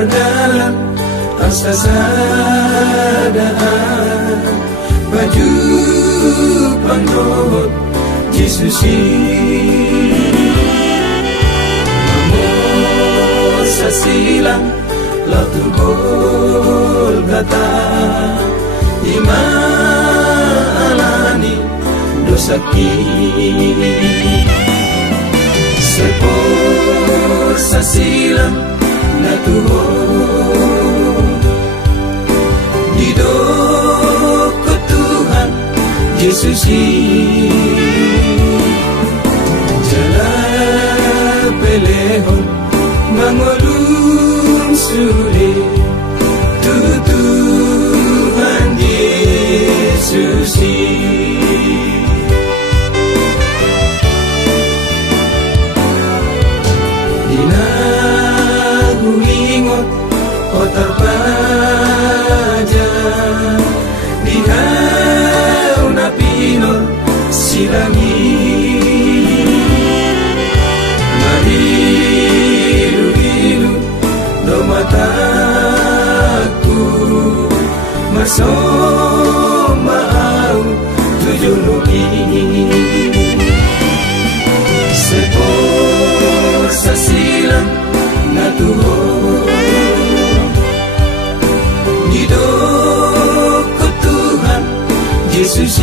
Dalam kesadaan baju panggot Yesus Amor sasilang latu Golgata imalani dosa kini sepor sasilang na Tuhan hidup ke Tuhan Yesus jalan pelehon mangolung suri Tuhan Yesus otar paja dihau na pinol silangi marilu-ilu do mataku masomau tujuluki sepor sasilang na Tuhan hidup ke Tuhan Yesus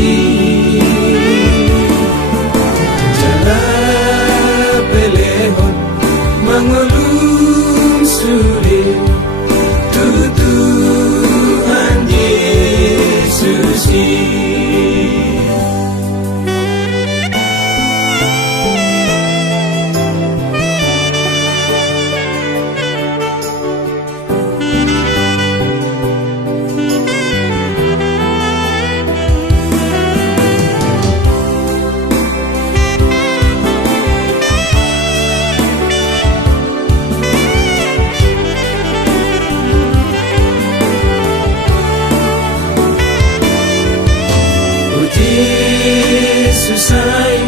jalan pelehon mangolung suri Tuhan Yesus susai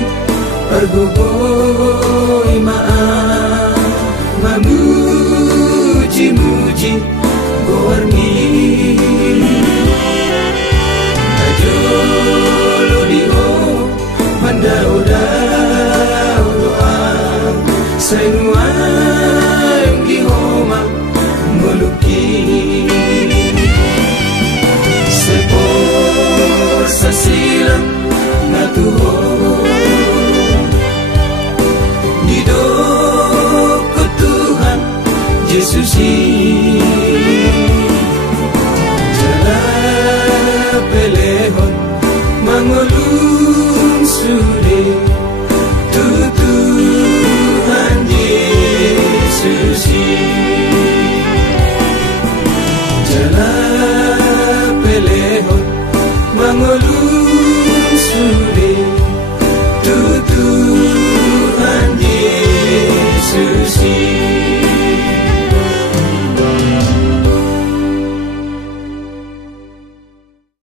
perguboi maaf memuji-muji